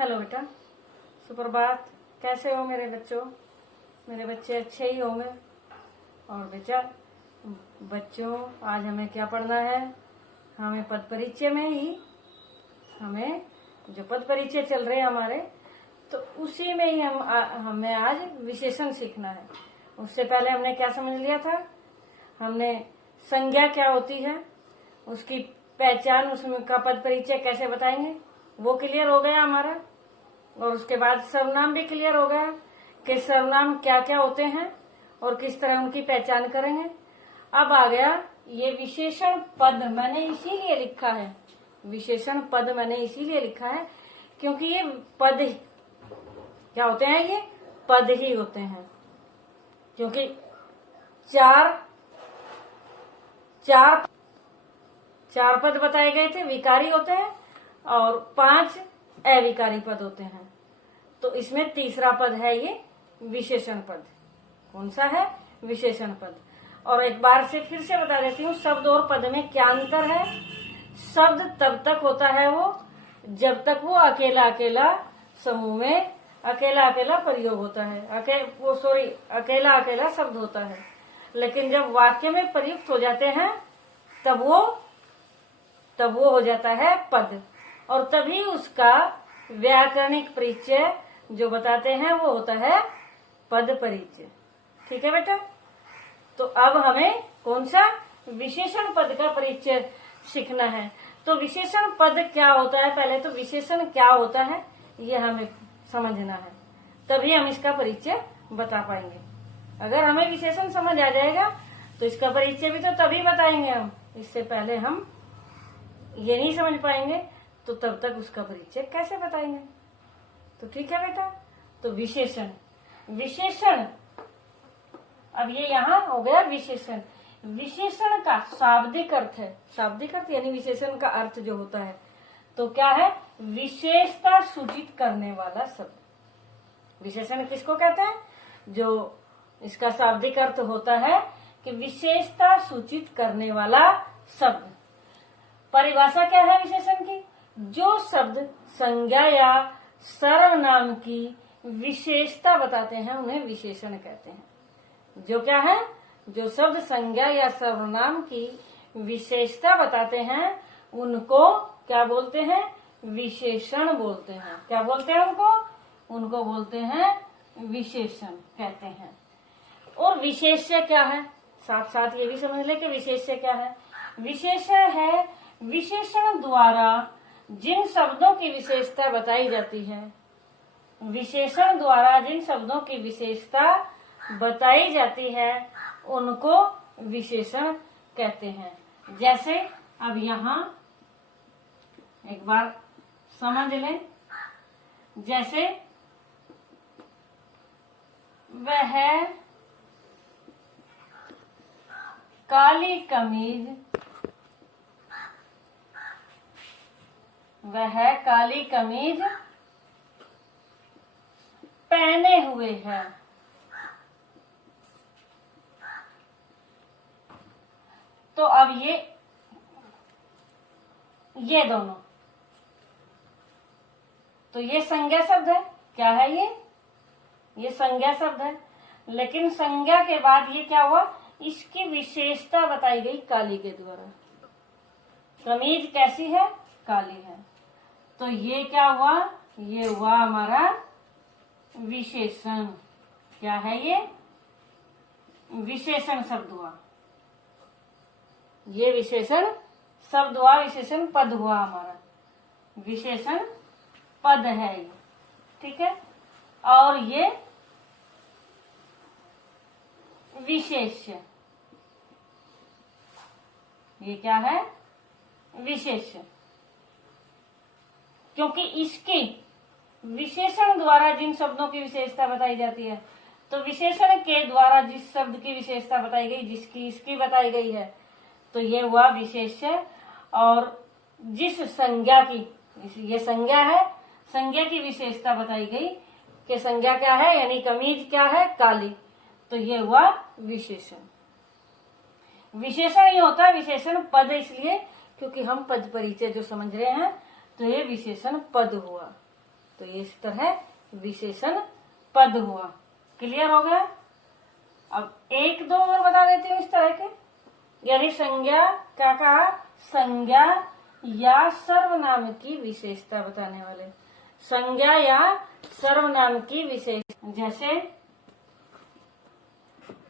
Hello बेटा, सुप्रभात। कैसे हो मेरे बच्चों? मेरे बच्चे अच्छे ही होंगे। और बेटा बच्चों, आज हमें क्या पढ़ना है? हमें पद परिचय में ही हमें जो पद परिचय चल रहे हैं हमारे, तो उसी में ही हमें आज विशेषण सीखना है। उससे पहले हमने क्या समझ लिया था? हमने संज्ञा क्या होती है, उसकी पहचान, उसमें का पद परिचय कैसे बताएंगे, वो क्लियर हो गया हमारा। और उसके बाद सर्वनाम भी क्लियर हो गया कि सर्वनाम क्या क्या होते हैं और किस तरह उनकी पहचान करेंगे। अब आ गया ये विशेषण पद। मैंने इसीलिए लिखा है, विशेषण पद मैंने इसीलिए लिखा है क्योंकि ये पद क्या होते हैं, ये पद ही होते हैं। क्योंकि चार पद बताए गए थे, विकारी होते हैं, और 5 अविकारी पद होते हैं। तो इसमें तीसरा पद है ये विशेषण पद। कौन सा है? विशेषण पद। और एक बार से फिर से बता देती हूँ, शब्द और पद में क्या अंतर है। शब्द तब तक होता है वो जब तक वो अकेला अकेला समूह में अकेला अकेला प्रयोग होता है, अकेला अकेला शब्द होता है। लेकिन जब वाक्य में प्रयुक्त हो जाते हैं तब वो हो जाता है पद, और तभी उसका व्याकरणिक परिचय जो बताते हैं वो होता है पद परिचय। ठीक है बेटा? तो अब हमें कौन सा? विशेषण पद का परिचय सीखना है। तो विशेषण पद क्या होता है? पहले तो विशेषण क्या होता है ये हमें समझना है, तभी हम इसका परिचय बता पाएंगे। अगर हमें विशेषण समझ आ जाएगा तो इसका परिचय भी तो तभी बताएंगे हम। इससे पहले हम ये नहीं समझ पाएंगे तो तब तक उसका परिचय कैसे बताएंगे? तो ठीक है बेटा। तो विशेषण अब ये यहाँ हो गया विशेषण। विशेषण का शाब्दिक अर्थ है, शाब्दिक अर्थ यानी विशेषण का अर्थ जो होता है तो क्या है? विशेषता सूचित करने वाला शब्द। विशेषण किसको कहते हैं? जो इसका शाब्दिक अर्थ होता है कि विशेषता सूचित करने वाला शब्द। परिभाषा क्या है विशेषण की? जो शब्द संज्ञा या सर्वनाम की विशेषता बताते हैं उन्हें विशेषण कहते हैं। जो क्या है? जो शब्द संज्ञा या सर्वनाम की विशेषता बताते हैं उनको क्या बोलते हैं? विशेषण बोलते हैं। क्या बोलते हैं उनको? उनको बोलते हैं विशेषण कहते हैं। और विशेष्य क्या है? साथ साथ ये भी समझ ले कि विशेष्य क्या है। विशेषण है विशेषण द्वारा जिन शब्दों की विशेषता बताई जाती है, विशेषण द्वारा जिन शब्दों की विशेषता बताई जाती है उनको विशेषण कहते हैं। जैसे अब यहाँ एक बार समझ लें, जैसे वह काली कमीज, वह काली कमीज पहने हुए है। तो अब ये दोनों, तो ये संज्ञा शब्द है। क्या है ये संज्ञा शब्द है। लेकिन संज्ञा के बाद ये क्या हुआ? इसकी विशेषता बताई गई काली के द्वारा। कमीज कैसी है? काली है। तो ये क्या हुआ? ये हुआ हमारा विशेषण। क्या है ये? विशेषण शब्द हुआ। ये विशेषण शब्द हुआ, विशेषण पद हुआ हमारा। विशेषण पद है ये। ठीक है? और ये विशेष्य, ये क्या है? विशेष्य। क्योंकि इसकी विशेषण द्वारा जिन शब्दों की विशेषता बताई जाती है, तो विशेषण के द्वारा जिस शब्द की विशेषता बताई गई, जिसकी इसकी बताई गई है, तो ये हुआ विशेष्य। और जिस संज्ञा की, ये संज्ञा है, संज्ञा की विशेषता बताई गई कि संज्ञा क्या है, यानी कमीज क्या है? काली। तो ये हुआ विशेषण। विशेषण ये होता है विशेषण पद, इसलिए क्योंकि हम पद परिचय जो समझ रहे हैं तो ये विशेषण पद हुआ। तो ये इस तरह विशेषण पद हुआ। क्लियर हो गया। अब एक दो और बता देती हूँ इस तरह के, यानी संज्ञा क्या कहा, संज्ञा या सर्वनाम की विशेषता बताने वाले। संज्ञा या सर्वनाम की विशेष, जैसे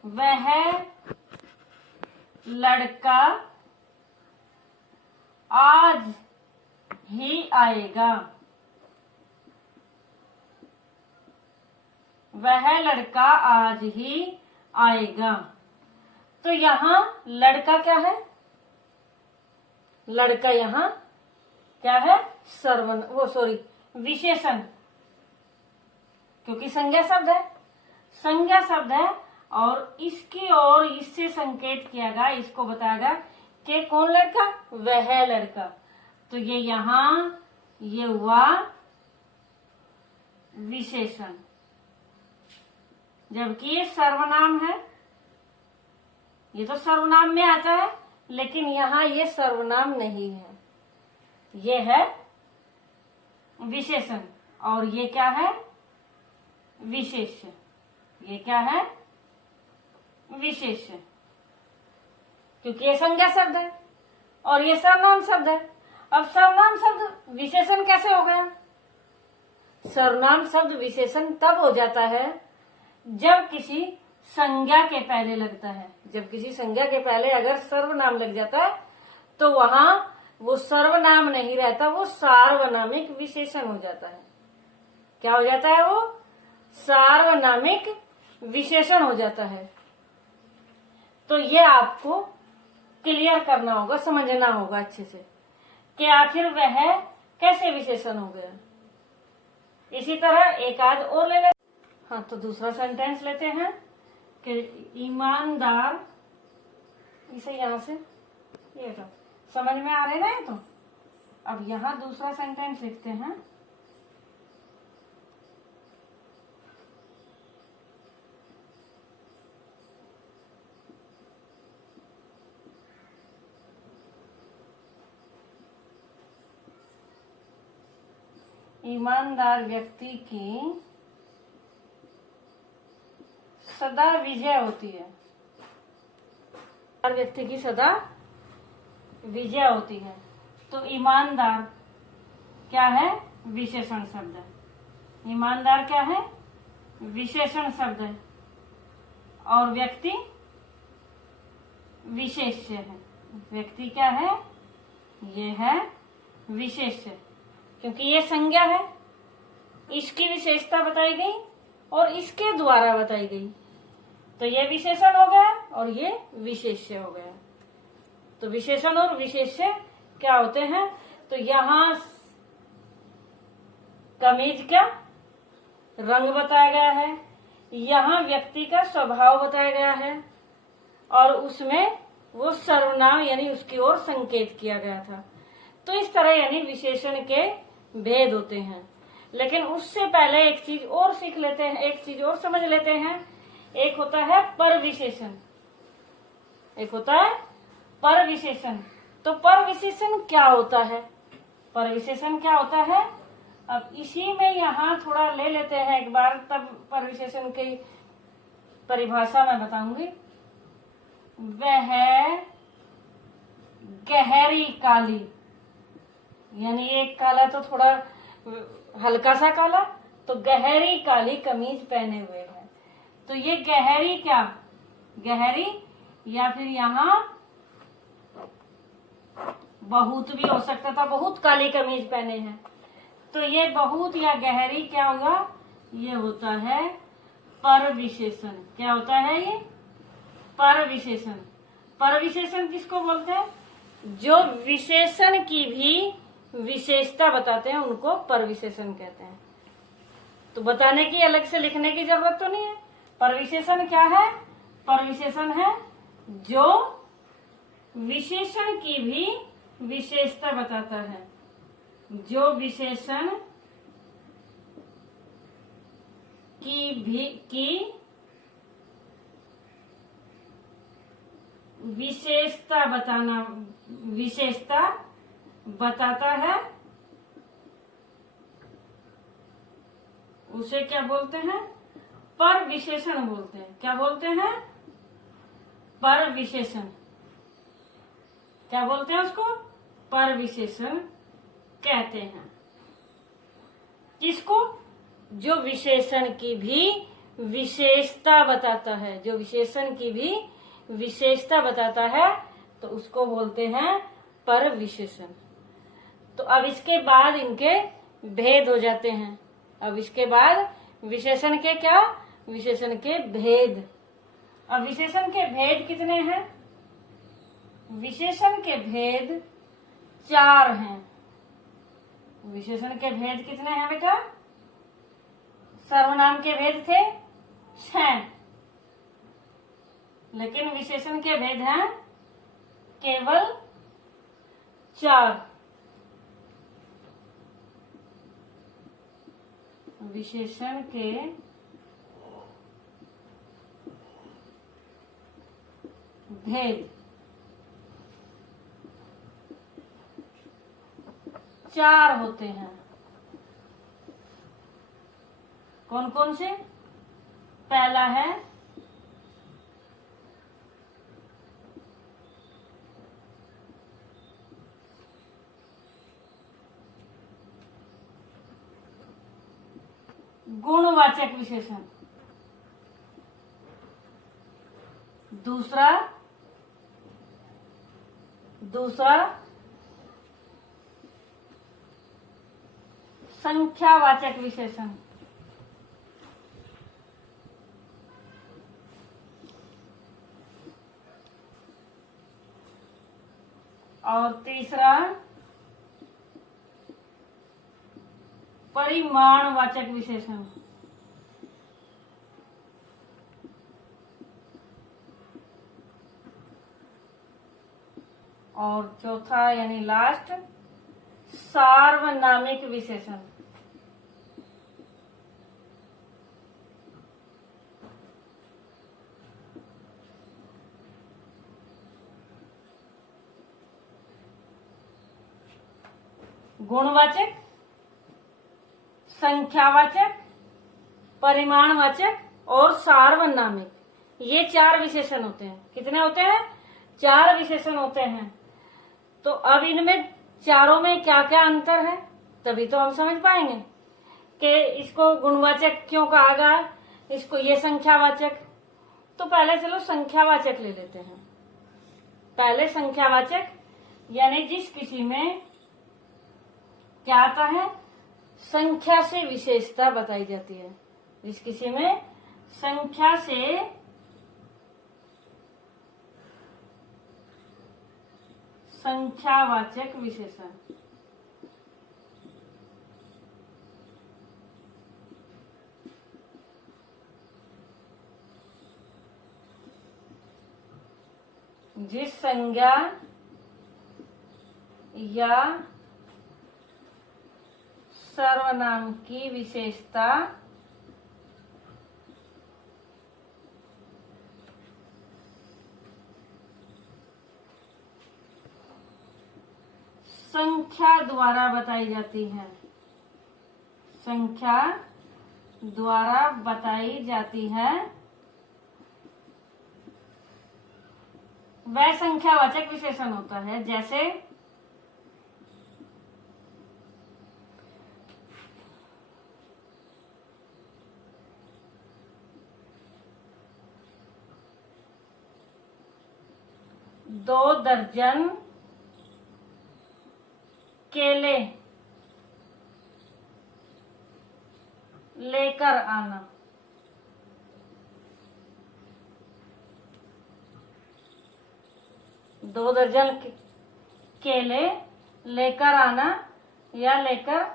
वह लड़का आज ही आएगा, वह लड़का आज ही आएगा। तो यहाँ लड़का क्या है, लड़का यहाँ क्या है, विशेषण, क्योंकि संज्ञा शब्द है, संज्ञा शब्द है और इसकी और इससे संकेत किया गया, इसको बताएगा कि कौन लड़का, वह लड़का। तो ये यहाँ ये हुआ विशेषण, जबकि ये सर्वनाम है। ये तो सर्वनाम में आता है, लेकिन यहाँ ये सर्वनाम नहीं है, ये है विशेषण। और ये क्या है, विशेष्य। ये क्या है, विशेष्य, क्योंकि ये संज्ञा शब्द है और ये सर्वनाम शब्द है। अब सर्वनाम शब्द विशेषण कैसे हो गया? सर्वनाम शब्द विशेषण तब हो जाता है जब किसी संज्ञा के पहले लगता है। जब किसी संज्ञा के पहले अगर सर्वनाम लग जाता है तो वहां वो सर्वनाम नहीं रहता, वो सार्वनामिक विशेषण हो जाता है। क्या हो जाता है? वो सार्वनामिक विशेषण हो जाता है। तो ये आपको क्लियर करना होगा, समझना होगा अच्छे से कि आखिर वह कैसे विशेषण हो गया। इसी तरह एक आध और ले लेते। हाँ, तो दूसरा सेंटेंस लेते हैं कि ईमानदार, इसे यहां से ये तो समझ में आ रहे ना। ये तो अब यहां दूसरा सेंटेंस लिखते हैं। ईमानदार व्यक्ति की सदा विजय होती है। हर व्यक्ति की सदा विजय होती है। तो ईमानदार क्या है? विशेषण शब्द है। ईमानदार क्या है? विशेषण शब्द है। और व्यक्ति विशेष्य है। व्यक्ति क्या है? ये है विशेष्य, क्योंकि ये संज्ञा है, इसकी विशेषता बताई गई और इसके द्वारा बताई गई। तो ये विशेषण हो गया और ये विशेष्य हो गया। तो विशेषण और विशेष्य क्या होते हैं? तो यहाँ कमीज का रंग बताया गया है, यहाँ व्यक्ति का स्वभाव बताया गया है और उसमें वो सर्वनाम यानी उसकी ओर संकेत किया गया था। तो इस तरह यानी विशेषण के भेद होते हैं। लेकिन उससे पहले एक चीज और सीख लेते हैं, एक चीज और समझ लेते हैं। एक होता है पर विशेषण, एक होता है पर विशेषण। तो पर विशेषण क्या होता है? पर विशेषण क्या होता है? अब इसी में यहाँ थोड़ा ले लेते हैं एक बार, तब पर विशेषण की परिभाषा मैं बताऊंगी। वह गहरी काली, यानी एक काला तो थोड़ा हल्का सा काला, तो गहरी काली कमीज पहने हुए है। तो ये गहरी क्या? गहरी, या फिर यहाँ बहुत भी हो सकता था, बहुत काली कमीज पहने हैं। तो ये बहुत या गहरी क्या होगा? ये होता है पर विशेषण। क्या होता है ये? पर विशेषण। पर विशेषण किसको बोलते हैं? जो विशेषण की भी विशेषता बताते हैं उनको पर विशेषण कहते हैं। तो बताने की अलग से लिखने की जरूरत तो नहीं है। पर विशेषण क्या है? पर विशेषण है जो विशेषण की भी विशेषता बताता है। जो विशेषण की विशेषता बताता है उसे क्या बोलते हैं? पर विशेषण बोलते हैं। क्या बोलते हैं? पर विशेषण। क्या बोलते हैं उसको? पर विशेषण कहते हैं। किसको? जो विशेषण की भी विशेषता बताता है, जो विशेषण की भी विशेषता बताता है तो उसको बोलते हैं पर विशेषण। तो अब इसके बाद इनके भेद हो जाते हैं। अब इसके बाद विशेषण के क्या? विशेषण के भेद। अब विशेषण के भेद कितने हैं? विशेषण के भेद 4 हैं। विशेषण के भेद कितने हैं बेटा? सर्वनाम के भेद थे 6, लेकिन विशेषण के भेद हैं केवल 4। विशेषण के भेद 4 होते हैं। कौन कौन से? पहला है गुणवाचक विशेषण, दूसरा संख्यावाचक विशेषण, और तीसरा परिमाणवाचक विशेषण। और चौथा यानी लास्ट सार्वनामिक विशेषण। गुणवाचक, संख्यावाचक, परिमाणवाचक और सार्वनामिक, ये 4 विशेषण होते हैं। कितने होते हैं? 4 विशेषण होते हैं। तो अब इनमें चारों में क्या क्या अंतर है, तभी तो हम समझ पाएंगे कि इसको गुणवाचक क्यों कहा गया, इसको ये संख्यावाचक। तो पहले चलो संख्यावाचक ले लेते हैं। पहले संख्यावाचक यानी जिस किसी में क्या आता है? संख्या से विशेषता बताई जाती है। जिस किसी में संख्या से संख्यावाचक विशेषण। जिस संज्ञा या सर्वनाम की विशेषता संख्या द्वारा बताई जाती है। संख्या द्वारा बताई जाती है वह संख्यावाचक विशेषण होता है। जैसे दो दर्जन केले लेकर आना। दो दर्जन केले लेकर आना या लेकर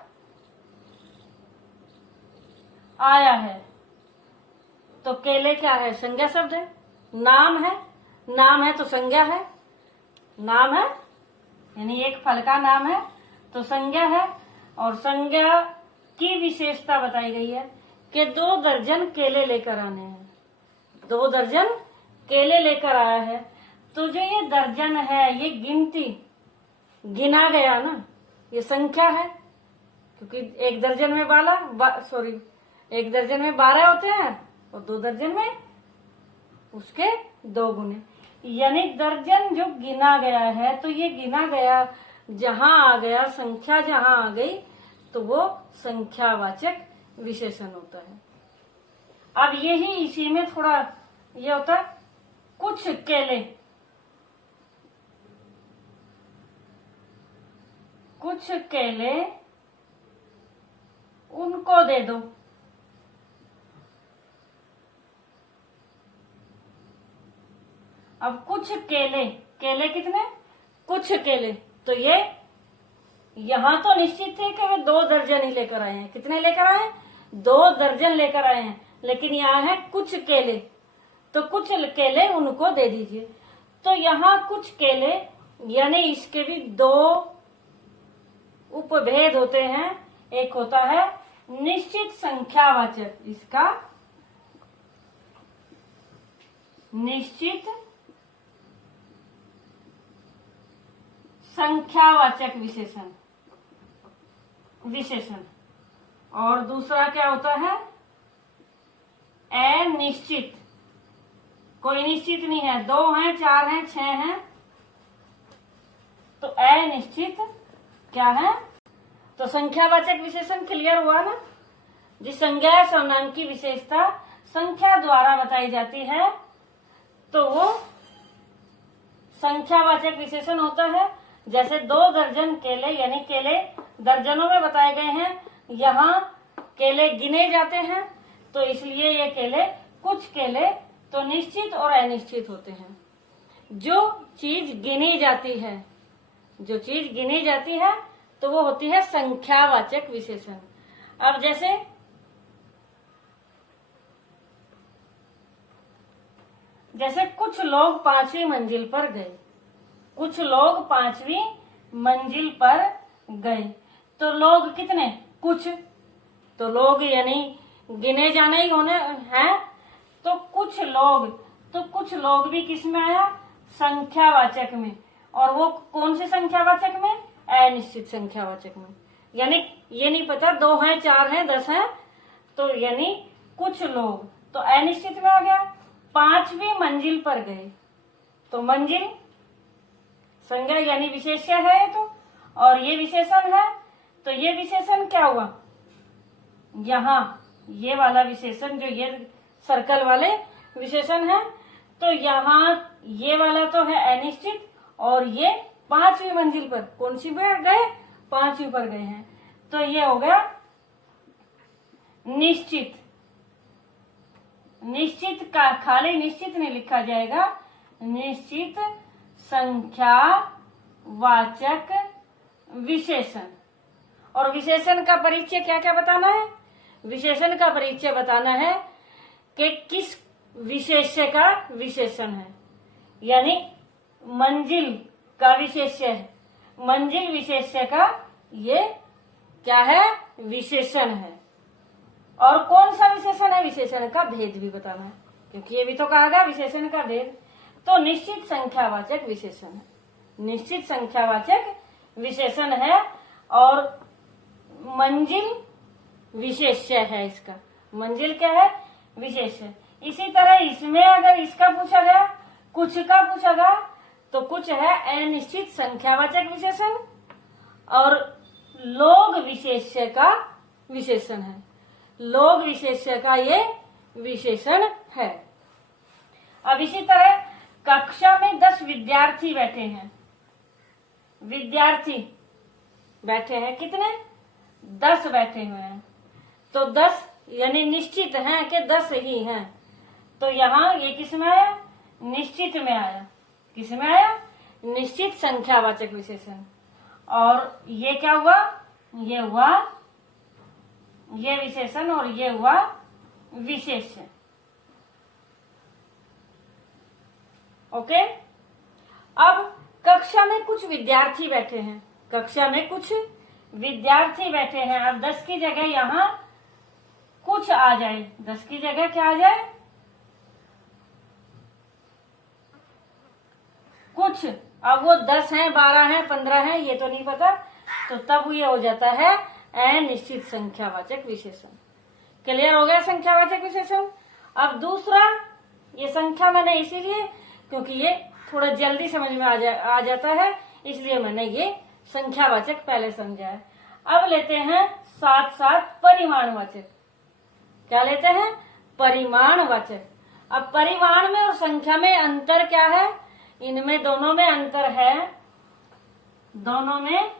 आया है। तो केले क्या है? संज्ञा शब्द है, नाम है। नाम है तो संज्ञा है। नाम है यानी एक फल का नाम है तो संज्ञा है। और संज्ञा की विशेषता बताई गई है कि 2 दर्जन केले लेकर आने हैं। 2 दर्जन केले लेकर आया है। तो जो ये दर्जन है, ये गिनती, गिना गया ना, ये संख्या है। क्योंकि 1 दर्जन में 1 दर्जन में 12 होते हैं और 2 दर्जन में उसके 2 गुने। यानी दर्जन जो गिना गया है, तो ये गिना गया जहां आ गया, संख्या जहां आ गई तो वो संख्यावाचक विशेषण होता है। अब यही इसी में थोड़ा ये होता है, कुछ केले, कुछ केले उनको दे दो। अब कुछ केले, केले कितने, कुछ केले, तो ये यहां तो निश्चित थे कि वे 2 दर्जन ही लेकर आए हैं। कितने लेकर आए हैं, 2 दर्जन लेकर आए हैं, लेकिन यहाँ है कुछ केले, तो कुछ केले उनको दे दीजिए। तो यहाँ कुछ केले यानी इसके भी 2 उपभेद होते हैं। एक होता है निश्चित संख्यावाचक, इसका निश्चित संख्यावाचक विशेषण, और दूसरा क्या होता है, अनिश्चित। कोई निश्चित नहीं है, 2 हैं, 4 हैं, 6 हैं, तो अनिश्चित क्या है, तो संख्यावाचक विशेषण क्लियर हुआ ना। जिस संज्ञा या सर्वनाम की विशेषता संख्या द्वारा बताई जाती है तो वो संख्यावाचक विशेषण होता है। जैसे 2 दर्जन केले, यानी केले दर्जनों में बताए गए हैं, यहाँ केले गिने जाते हैं, तो इसलिए ये केले, कुछ केले तो निश्चित और अनिश्चित होते हैं। जो चीज गिनी जाती है, जो चीज गिनी जाती है तो वो होती है संख्यावाचक विशेषण। अब जैसे कुछ लोग 5वीं मंजिल पर गए, कुछ लोग 5वीं मंजिल पर गए, तो लोग कितने, कुछ, तो लोग यानी गिने जाने ही होने हैं, तो कुछ लोग भी किस में आया, संख्यावाचक में, और वो कौन से संख्यावाचक में, अनिश्चित संख्यावाचक में। यानी ये नहीं पता 2 हैं, 4 हैं, 10 हैं, तो यानी कुछ लोग तो अनिश्चित में आ गया। 5वीं मंजिल पर गए, तो मंजिल संज्ञा यानी विशेष्य है ये तो, और ये विशेषण है, तो ये विशेषण क्या हुआ, यहाँ ये वाला विशेषण, जो ये सर्कल वाले विशेषण है, तो यहाँ ये वाला तो है अनिश्चित, और ये 5वीं मंजिल पर, कौन सी पर गए, 5वीं पर गए हैं, तो ये हो गया निश्चित। निश्चित का खाली निश्चित नहीं लिखा जाएगा, निश्चित संख्यावाचक विशेषण। और विशेषण का परिचय क्या क्या बताना है, विशेषण का परिचय बताना है कि किस विशेष्य का विशेषण है, यानी मंजिल का विशेष्य है, मंजिल विशेष्य का ये क्या है, विशेषण है। और कौन सा विशेषण है, विशेषण का भेद भी बताना है, क्योंकि ये भी तो कहा गया विशेषण का भेद। तो निश्चित संख्यावाचक विशेषण है, निश्चित संख्यावाचक विशेषण है, और मंजिल विशेष्य है, इसका मंजिल क्या है, विशेष्य। इसी तरह इसमें अगर इसका पूछा गया, कुछ का पूछा गया, तो कुछ है अनिश्चित संख्यावाचक विशेषण, और लोग विशेष्य का विशेषण है, लोग विशेष्य का ये विशेषण है। अब इसी तरह कक्षा में 10 विद्यार्थी बैठे हैं, विद्यार्थी बैठे हैं, कितने, 10 बैठे हुए हैं, तो 10 यानी निश्चित है कि 10 ही हैं, तो यहाँ ये किस में आया, निश्चित में आया, किस में आया, निश्चित संख्यावाचक विशेषण। और ये क्या हुआ, ये हुआ ये विशेषण, और ये हुआ विशेष्य। ओके। अब कक्षा में कुछ विद्यार्थी बैठे हैं, कक्षा में कुछ विद्यार्थी बैठे हैं। अब 10 की जगह यहाँ कुछ आ जाए, 10 की जगह क्या आ जाए, कुछ। अब वो 10 है, 12 है, 15 है, ये तो नहीं पता, तो तब ये हो जाता है अनिश्चित संख्यावाचक विशेषण। क्लियर हो गया संख्यावाचक विशेषण। अब दूसरा, ये संख्या मैंने इसीलिए क्योंकि ये थोड़ा जल्दी समझ में आ जाता है, इसलिए मैंने ये संख्यावाचक पहले समझा है। अब लेते हैं साथ साथ परिमाणवाचक। क्या लेते हैं? परिमाणवाचक। अब परिमाण में और संख्या में अंतर क्या है? इनमें दोनों में अंतर है, दोनों में,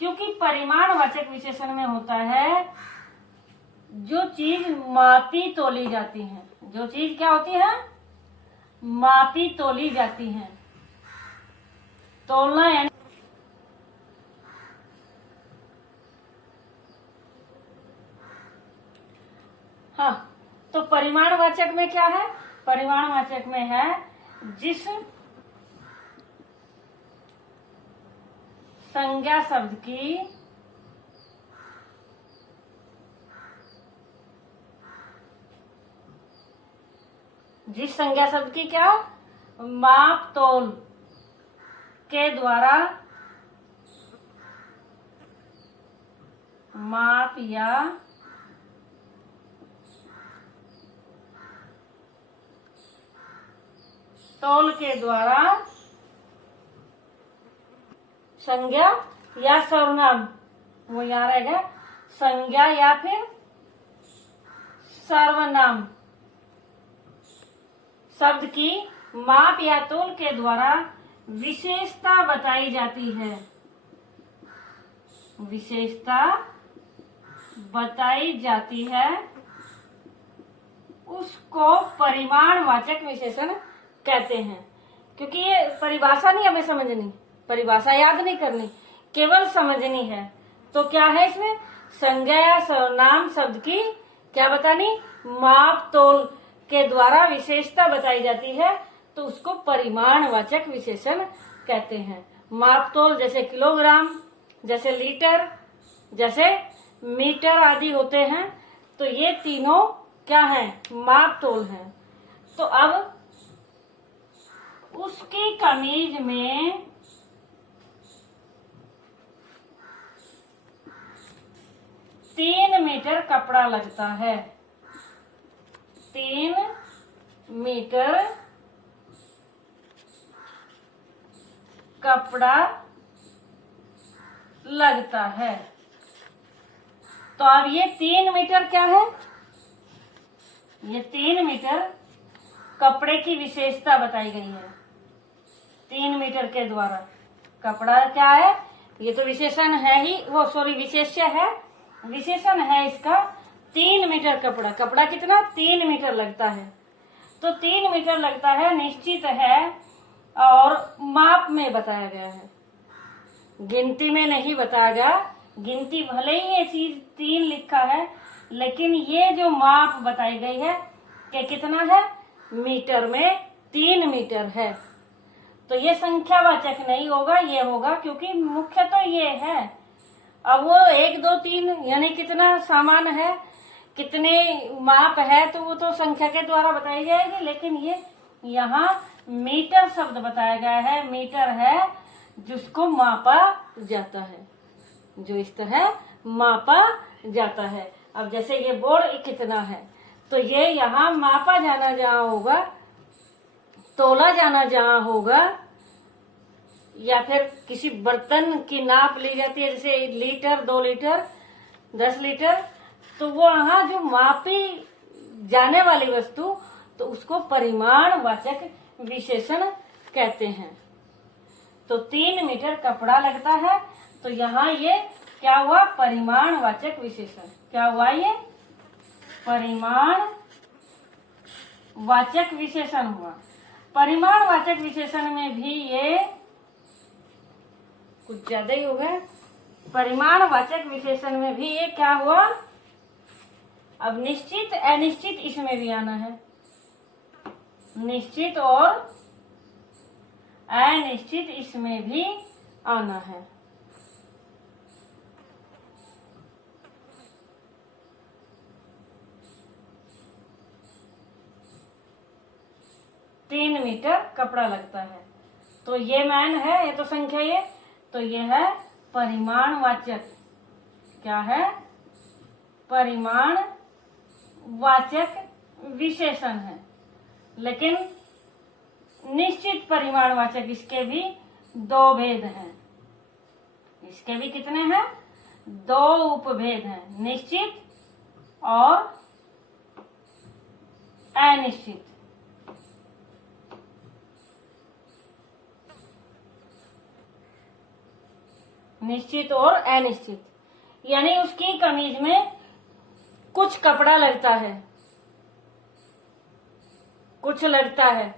क्योंकि परिमाणवाचक विशेषण में होता है जो चीज मापी तोली जाती है। जो चीज क्या होती है? मापी तोली जाती है। तोलना यानी हाँ, तो परिमाणवाचक में क्या है? परिमाणवाचक में है जिस संज्ञा शब्द की क्या? माप तोल के द्वारा माप या तोल के द्वारा संज्ञा या सर्वनाम, वो यहाँ रहेगा, संज्ञा या फिर सर्वनाम शब्द की माप या तोल के द्वारा विशेषता बताई जाती है। विशेषता बताई जाती है, उसको परिमाणवाचक विशेषण कहते हैं। क्योंकि ये परिभाषा नहीं हमें समझनी, परिभाषा याद नहीं करनी, केवल समझनी है। तो क्या है इसमें? संज्ञा या सर्वनाम शब्द की क्या बतानी? माप तोल के द्वारा विशेषता बताई जाती है, तो उसको परिमाणवाचक विशेषण कहते हैं। माप तोल जैसे किलोग्राम, जैसे लीटर, जैसे मीटर आदि होते हैं, तो ये तीनों क्या हैं? माप तोल हैं। तो अब उसकी कमीज में 3 मीटर कपड़ा लगता है। 3 मीटर कपड़ा लगता है। तो अब ये 3 मीटर क्या है? ये 3 मीटर कपड़े की विशेषता बताई गई है। 3 मीटर के द्वारा कपड़ा क्या है? ये तो विशेषण है ही, वो सॉरी विशेष्य है, विशेषण है इसका। 3 मीटर कपड़ा, कपड़ा कितना? 3 मीटर लगता है। तो 3 मीटर लगता है, निश्चित है, और माप में बताया गया है, गिनती में नहीं बताया गया। गिनती भले ही ये चीज 3 लिखा है, लेकिन ये जो माप बताई गई है कि कितना है? मीटर में 3 मीटर है। तो ये संख्यावाचक नहीं होगा, ये होगा, क्योंकि मुख्य तो ये है। अब वो 1 2 3 यानी कितना सामान है, कितने माप है, तो वो तो संख्या के द्वारा बताई जाएगी। लेकिन ये यहाँ मीटर शब्द बताया गया है। मीटर है जिसको मापा जाता है, जो इस तरह मापा जाता है। अब जैसे ये बोर्ड कितना है, तो ये यहाँ मापा जाना जहाँ होगा, तोला जाना जहाँ होगा, या फिर किसी बर्तन की नाप ली जाती है, जैसे लीटर, 2 लीटर, 10 लीटर, तो वो वहाँ जो मापी जाने वाली वस्तु, तो उसको परिमाणवाचक विशेषण कहते हैं। तो 3 मीटर कपड़ा लगता है, तो यहाँ ये क्या हुआ? परिमाणवाचक विशेषण। क्या हुआ? ये परिमाणवाचक विशेषण हुआ। परिमाणवाचक विशेषण में भी ये कुछ ज्यादा ही हो गया। परिमाणवाचक विशेषण में भी ये क्या हुआ? अब निश्चित अनिश्चित इसमें भी आना है। निश्चित और अनिश्चित इसमें भी आना है। तीन मीटर कपड़ा लगता है। तो ये मैन है, ये तो संख्या ये, तो ये है परिमाणवाचक। क्या है? परिमाणवाचक वाचक विशेषण है, लेकिन निश्चित परिमाणवाचक इसके भी दो भेद हैं। इसके भी कितने हैं? दो उपभेद हैं, निश्चित और अनिश्चित। निश्चित और अनिश्चित, यानी उसकी कमीज में कुछ कपड़ा लगता है, कुछ लगता है,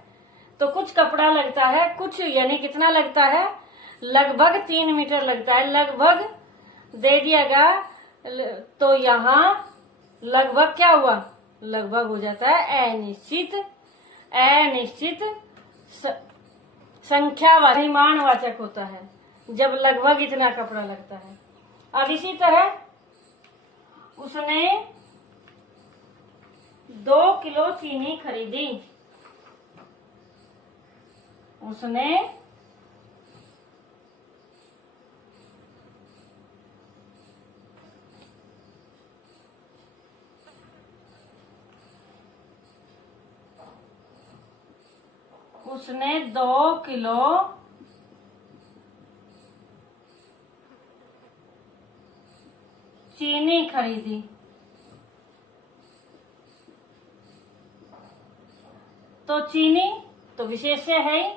तो कुछ कपड़ा लगता है, कुछ यानी कितना लगता है? लगभग 3 मीटर लगता है। लगभग दे दियागा तो यहाँ लगभग क्या हुआ? लगभग हो जाता है अनिश्चित। अनिश्चित संख्या परिमाणवाचक होता है जब लगभग इतना कपड़ा लगता है। अब इसी तरह उसने 2 किलो चीनी खरीदी। उसने 2 किलो चीनी खरीदी। तो चीनी तो विशेष्य है ही,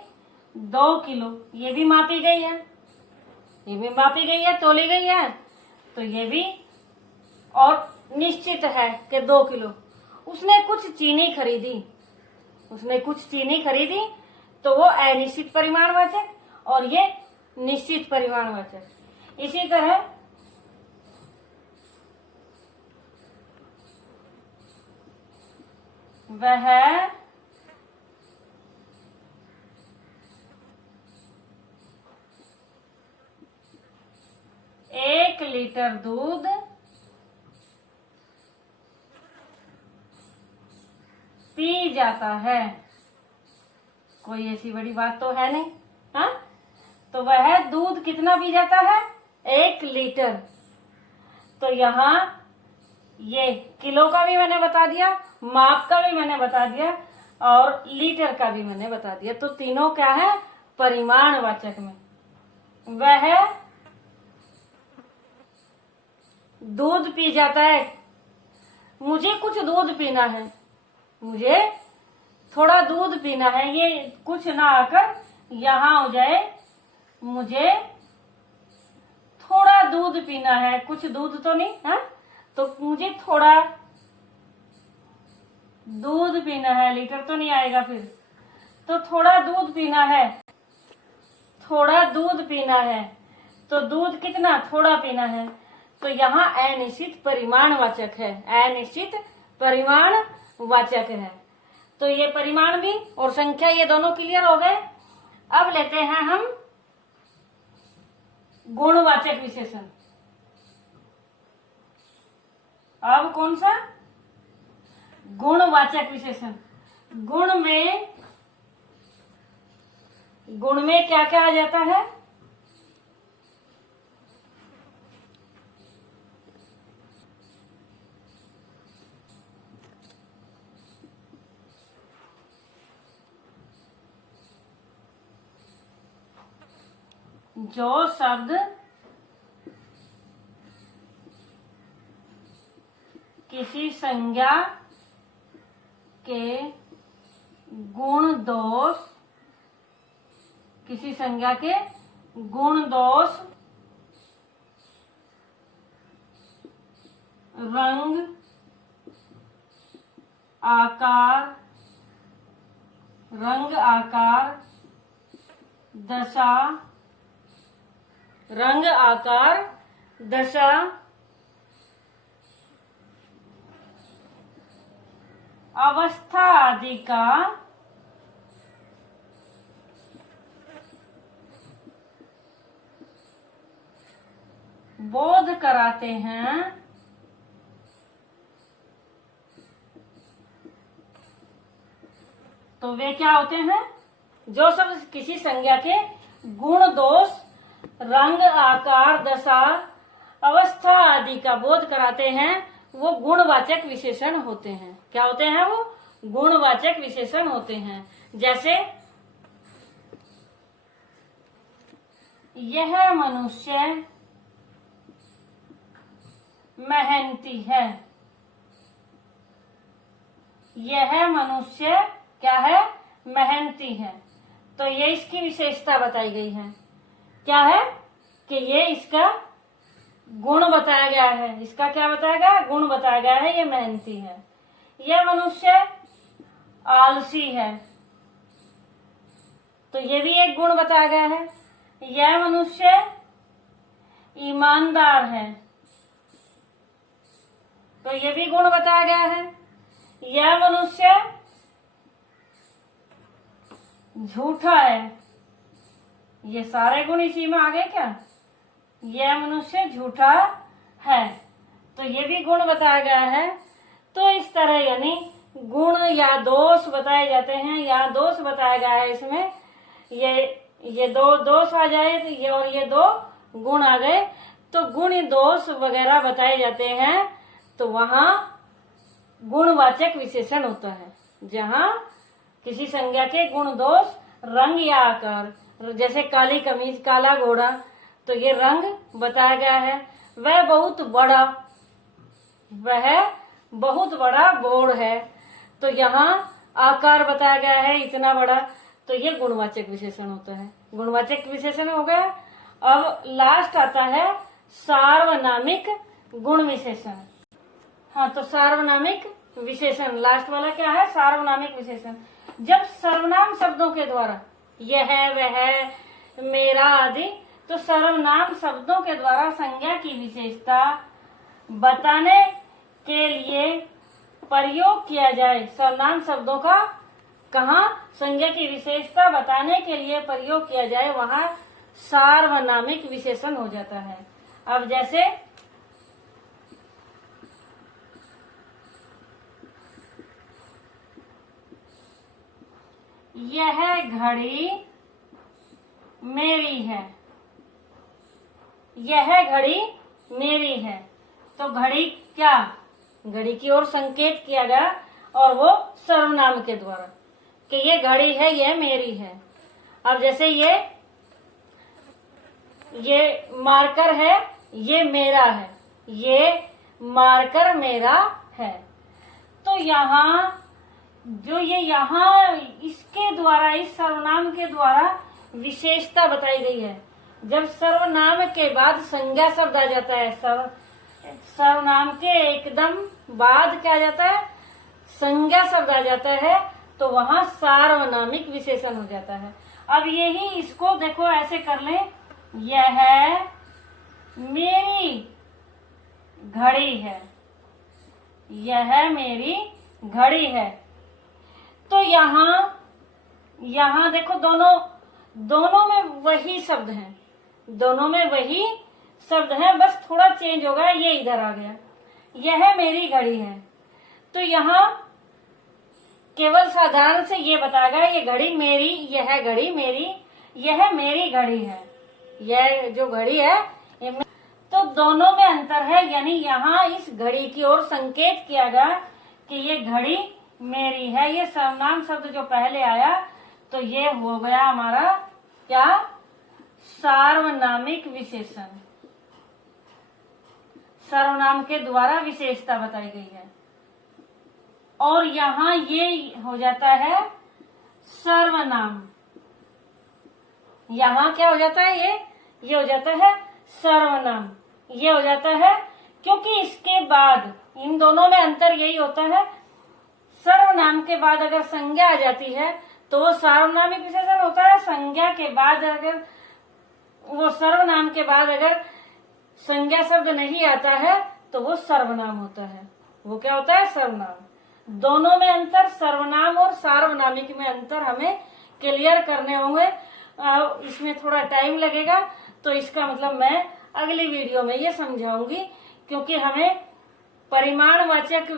2 किलो, ये भी मापी गई है, ये भी मापी गई है, तोली गई है, तो ये भी और निश्चित है कि 2 किलो। उसने कुछ चीनी खरीदी, उसने कुछ चीनी खरीदी, तो वो अनिश्चित परिमाणवाचक और ये निश्चित परिमाणवाचक। इसी तरह वह 1 लीटर दूध पी जाता है। कोई ऐसी बड़ी बात तो है नहीं, हाँ? तो वह दूध कितना पी जाता है? 1 लीटर। तो यहाँ ये किलो का भी मैंने बता दिया, माप का भी मैंने बता दिया और लीटर का भी मैंने बता दिया। तो तीनों क्या है? परिमाणवाचक में। वह दूध पी जाता है। मुझे कुछ दूध पीना है, मुझे थोड़ा दूध पीना है, ये कुछ ना आकर यहाँ हो जाए। मुझे थोड़ा दूध पीना है, कुछ दूध तो नहीं, हाँ? तो मुझे थोड़ा दूध पीना है, लीटर तो नहीं आएगा फिर। तो थोड़ा दूध पीना है, थोड़ा दूध पीना है, तो दूध कितना? थोड़ा पीना है। तो यहाँ अनिश्चित परिमाणवाचक है, अनिश्चित परिमाणवाचक है। तो ये परिमाण भी और संख्या ये दोनों क्लियर हो गए। अब लेते हैं हम गुणवाचक विशेषण। अब कौन सा? गुणवाचक विशेषण। गुण में क्या क्या आ जाता है? जो शब्द किसी संज्ञा के गुण दोष, किसी संज्ञा के गुण दोष, रंग, आकार, रंग आकार, दशा, रंग आकार, दशा, अवस्था आदि का बोध कराते हैं। तो वे क्या होते हैं? जो शब्द किसी संज्ञा के गुण दोष, रंग आकार, दशा, अवस्था आदि का बोध कराते हैं, वो गुणवाचक विशेषण होते हैं। क्या होते हैं वो? गुणवाचक विशेषण होते हैं। जैसे यह मनुष्य मेहनती है। यह मनुष्य क्या है? मेहनती है। तो ये इसकी विशेषता बताई गई है। क्या है कि ये इसका गुण बताया गया है। इसका क्या बताया गया? गुण बताया गया है। ये मेहनती है। यह मनुष्य आलसी है, तो ये भी एक गुण बताया गया है। यह मनुष्य ईमानदार है, तो ये भी गुण बताया गया है। यह मनुष्य झूठा है, ये सारे गुण इसी में आ गए क्या? यह मनुष्य झूठा है, तो ये भी गुण बताया गया है। तो इस तरह यानी गुण या दोष बताए जाते हैं, या दोष बताया गया है इसमें। ये दो दोष आ जाए तो ये, और ये दो गुण आ गए, तो गुण दोष वगैरह बताए जाते हैं। तो वहां गुणवाचक विशेषण होता है। जहां किसी संज्ञा के गुण दोष, रंग या आकार, जैसे काली कमीज, काला घोड़ा, तो ये रंग बताया गया है। वह बहुत बड़ा बोर्ड है, तो यहाँ आकार बताया गया है इतना बड़ा, तो ये गुणवाचक विशेषण होता है। गुणवाचक विशेषण हो गया। अब लास्ट आता है सार्वनामिक गुण विशेषण। हाँ, तो सार्वनामिक विशेषण लास्ट वाला क्या है? सार्वनामिक विशेषण। जब सर्वनाम शब्दों के द्वारा यह, वह, मेरा आदि, तो सर्वनाम शब्दों के द्वारा संज्ञा की विशेषता बताने के लिए प्रयोग किया जाए। सर्वनाम शब्दों का कहाँ संज्ञा की विशेषता बताने के लिए प्रयोग किया जाए, वहां सार्वनामिक विशेषण हो जाता है। अब जैसे यह घड़ी मेरी है। यह घड़ी मेरी है, तो घड़ी क्या? घड़ी की ओर संकेत किया गया, और वो सर्वनाम के द्वारा कि ये घड़ी है, ये मेरी है। अब जैसे ये मार्कर है, ये मेरा है, ये मार्कर मेरा है। तो यहाँ जो ये यहाँ इसके द्वारा, इस सर्वनाम के द्वारा विशेषता बताई गई है। जब सर्वनाम के बाद संज्ञा शब्द आ जाता है, सर्वनाम के एकदम बाद क्या आ जाता है? संज्ञा शब्द आ जाता है, तो वहां सार्वनामिक विशेषण हो जाता है। अब यही इसको देखो ऐसे कर लें, यह मेरी घड़ी है। यह मेरी घड़ी है, तो यहाँ देखो दोनों में वही शब्द हैं। दोनों में वही शब्द है, बस थोड़ा चेंज होगा, ये इधर आ गया। यह मेरी घड़ी है, तो यहाँ केवल साधारण से ये बताएगा ये घड़ी मेरी, यह घड़ी मेरी, यह मेरी घड़ी है। यह जो घड़ी है, तो दोनों में अंतर है। यानी यहाँ इस घड़ी की ओर संकेत किया गया कि ये घड़ी मेरी है। ये सर्वनाम शब्द जो पहले आया, तो ये हो गया हमारा क्या? सार्वनामिक विशेषण। सर्वनाम के द्वारा विशेषता बताई गई है। और यहाँ ये हो जाता है सर्वनाम। यहाँ क्या हो जाता है? ये हो जाता है सर्वनाम। ये हो जाता है क्योंकि इसके बाद इन दोनों में अंतर यही होता है, सर्वनाम के बाद अगर संज्ञा आ जाती है तो वो सार्वनामिक विशेषण होता है। संज्ञा के बाद अगर वो सर्वनाम के बाद अगर संज्ञा शब्द नहीं आता है तो वो सर्वनाम होता है। वो क्या होता है? सर्वनाम। दोनों में अंतर, सर्वनाम और सार्वनामिक में अंतर हमें क्लियर करने होंगे। इसमें थोड़ा टाइम लगेगा, तो इसका मतलब मैं अगली वीडियो में ये समझाऊंगी, क्योंकि हमें परिमाणवाचक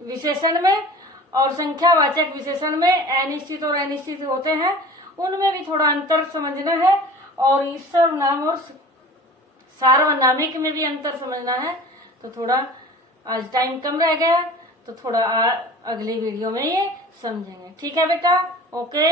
विशेषण में और संख्यावाचक विशेषण में अनिश्चित और अनिश्चित होते हैं, उनमें भी थोड़ा अंतर समझना है, और इस सर्वनाम और सार्वनामिक में भी अंतर समझना है। तो थोड़ा आज टाइम कम रह गया तो थोड़ा अगली वीडियो में ये समझेंगे। ठीक है बेटा, ओके।